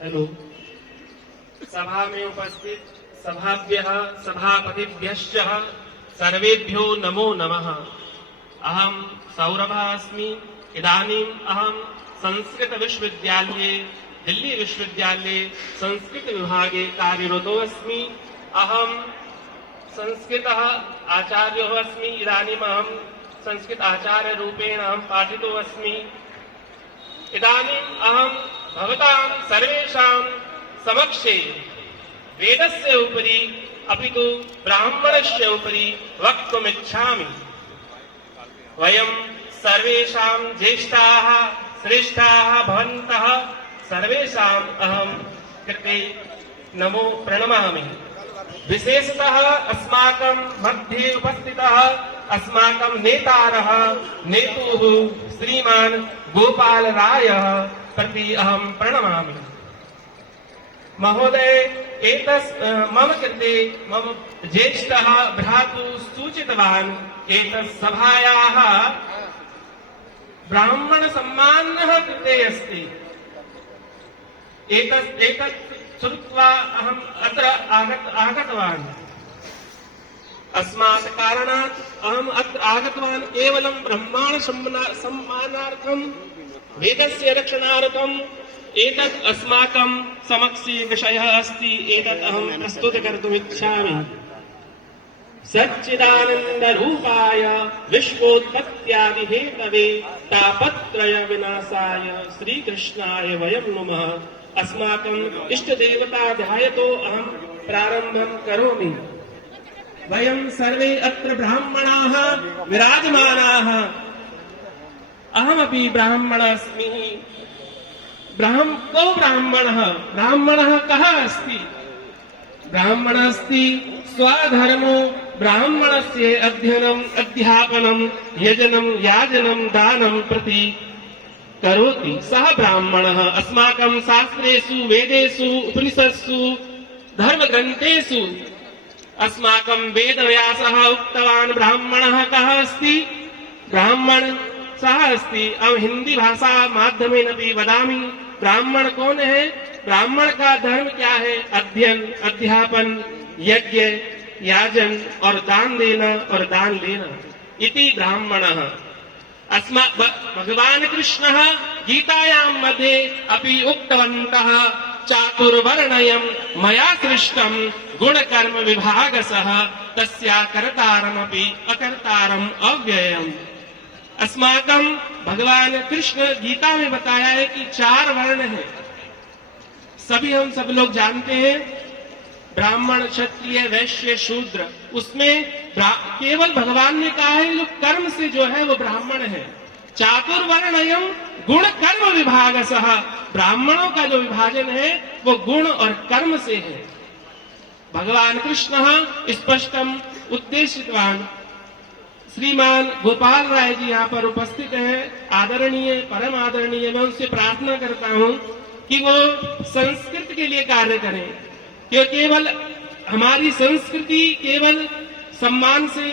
Hello. सभा में उपस्थित सभाभ्यः सभापतिभ्यश्च सर्वेभ्यो नमो नमः। अहं सौरभः अस्मि। इदानीम् अहं संस्कृत विश्वविद्यालये दिल्ली विश्वविद्यालये संस्कृत विभागे कार्यरतो अस्मि। अहं संस्कृतः आचार्यः अस्मि। इदानीम् अहं संस्कृत आचार्य रूपेण अहं पाठितो अस्मि। इदानीम् अहं भवतां सर्वेषां समक्षे वेदस्य उपरि अपि तु ब्राह्मणस्य उपरि वक्तुमिच्छामि। वयं सर्वेषां ज्येष्ठाः श्रेष्ठाः भवन्तः सर्वेषाम् अहं कृते नमो प्रणमामि। विशेषतः अस्माकं मध्ये उपस्थितः अस्माकं नेतारः नेतुः श्रीमान् गोपाल रायः प्रति अहं प्रणमामि। महोदय, मम कृते मम ज्येष्ठः भ्रातुः सूचितवान् एतत् सभायाः ब्राह्मण सम्मानः कृते अस्ति। एतत् श्रुत्वा अहम् अत्र आगतवान्। अस्मात् कारणात् अहम् अत्र आगतवान् केवलं ब्रह्माण्ड सम्मानार्थं वेदस्य रक्षणार्थम्। एतत् अस्माकं समक्षे विषयः अस्ति। एतत् अहं प्रस्तुतकर्तुम् इच्छामि। सच्चिदानंद रूपाय विश्वोत्पत्त्यादिहेतवे तापत्रय विनाशाय श्रीकृष्णाय वयं नुमः। अस्माकम् इष्ट देवता ध्यायतो अहं प्रारम्भं करोमि। वयं सर्वे अत्र ब्राह्मणाः विराजमानाः। अहमपि ब्राह्मणः अस्मि। को ब्राह्मणः? ब्राह्मणः कः अस्ति? ब्राह्मणः अस्ति स्वधर्मो ब्राह्मणस्य अध्ययनम् अध्यापनं यजनं याजनं दानं प्रति करोति। सः ब्राह्मणः। अस्माकं शास्त्रेषु वेदेषु उपनिषत्सु धर्मग्रन्थेषु अस्माकं वेदव्यासः उक्तवान् ब्राह्मणः कः अस्ति? ब्राह्मण सः अस्ति। अब हिंदी भाषा माध्यमेन अपि वदामि। ब्राह्मण कौन है? ब्राह्मण का धर्म क्या है? अध्ययन अध्यापन यज्ञ याजन और दान देना और दान लेना इति ब्राह्मणः। भगवान कृष्णः गीतायां मध्ये अपि उक्तवन्तः चातुर्वर्ण्यं मया सृष्टं गुणकर्म विभागशः तस्या कर्तारमपि अकर्तारम् अव्ययम्। अस्माकं भगवान कृष्ण गीता में बताया है कि 4 वर्ण हैं। हम सब लोग जानते हैं, ब्राह्मण क्षत्रिय वैश्य शूद्र। उसमें केवल भगवान ने कहा है जो कर्म से जो है वो ब्राह्मण है। चातुर्वर्ण्यं गुण कर्म विभागशः। ब्राह्मणों का जो विभाजन है वो गुण और कर्म से है। भगवान कृष्ण स्पष्टम उद्देशितवान। श्रीमान गोपाल राय जी यहाँ पर उपस्थित हैं, आदरणीय परम आदरणीय। मैं उनसे प्रार्थना करता हूँ कि वो संस्कृत के लिए कार्य करें। कि केवल हमारी संस्कृति केवल सम्मान से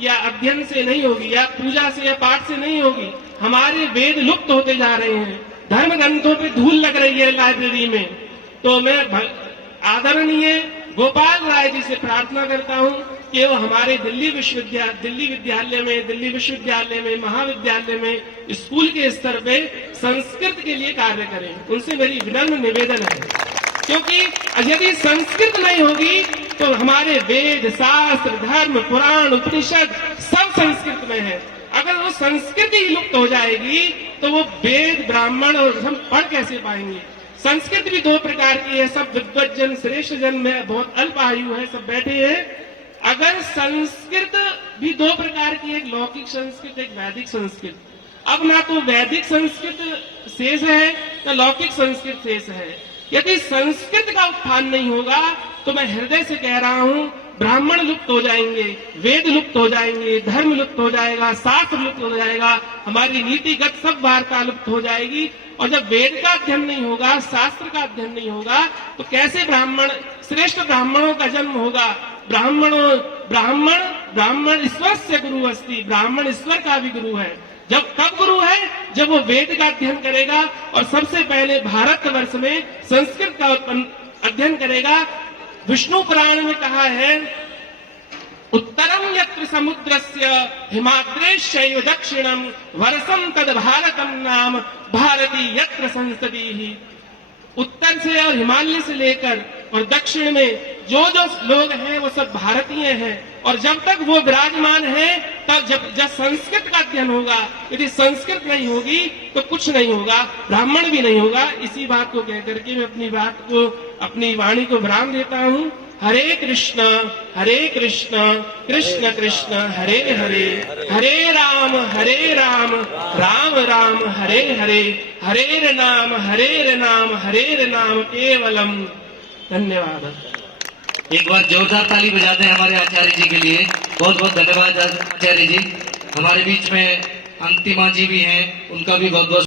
या अध्ययन से नहीं होगी या पूजा से या पाठ से नहीं होगी। हमारे वेद लुप्त होते जा रहे हैं। धर्म ग्रंथों पे धूल लग रही है लाइब्रेरी में। तो मैं आदरणीय गोपाल राय जी से प्रार्थना करता हूँ कि वो हमारे दिल्ली विश्वविद्यालय में महाविद्यालय में स्कूल के स्तर पे संस्कृत के लिए कार्य करें। उनसे मेरी विनम्र निवेदन है। क्योंकि यदि संस्कृत नहीं होगी तो हमारे वेद शास्त्र धर्म पुराण उपनिषद सब संस्कृत में है। अगर वो संस्कृत ही लुप्त हो जाएगी तो वो वेद ब्राह्मण और हम पढ़ कैसे पाएंगे? संस्कृत भी 2 प्रकार की है। सब विद्वज्जन श्रेष्ठ जन में बहुत अल्प आयु है, सब बैठे हैं। अगर संस्कृत भी 2 प्रकार की, एक लौकिक संस्कृत एक वैदिक संस्कृत। अब ना तो वैदिक संस्कृत शेष है ना लौकिक संस्कृत शेष है। यदि संस्कृत का उत्थान नहीं होगा तो मैं हृदय से कह रहा हूँ ब्राह्मण लुप्त हो जाएंगे, वेद लुप्त हो जाएंगे, धर्म लुप्त हो जाएगा, शास्त्र लुप्त हो जाएगा, हमारी नीतिगत सब वार्ता लुप्त हो जाएगी। और जब वेद का अध्ययन नहीं होगा, शास्त्र का अध्ययन नहीं होगा तो कैसे श्रेष्ठ ब्राह्मणों का जन्म होगा? ब्राह्मण ईश्वर से गुरु अस्ति। ब्राह्मण ईश्वर का भी गुरु है। जब कब गुरु है? जब वो वेद का अध्ययन करेगा और सबसे पहले भारतवर्ष में संस्कृत का अध्ययन करेगा। विष्णु पुराण में कहा है, उत्तरम यत्र समुद्रस्य हिमाग्रेश्चैव दक्षिणम वर्षम तद भारतम नाम भारती यत्र संसदीहि। उत्तर से और हिमालय से लेकर और दक्षिण में जो जो लोग हैं वो सब भारतीय हैं, और जब तक वो विराजमान है तब जब संस्कृत का अध्ययन होगा, यदि संस्कृत नहीं होगी तो कुछ नहीं होगा, ब्राह्मण भी नहीं होगा। इसी बात को कहकर के मैं अपनी वाणी को विराम देता हूँ। हरे कृष्ण कृष्ण कृष्ण हरे हरे, हरे राम राम राम हरे हरे, हरे नाम हरे नाम केवलम। धन्यवाद। एक बार जोरदार ताली बजा दें हमारे आचार्य जी के लिए। बहुत बहुत धन्यवाद आचार्य जी। हमारे बीच में अंतिमा जी भी हैं, उनका भी बहुत बहुत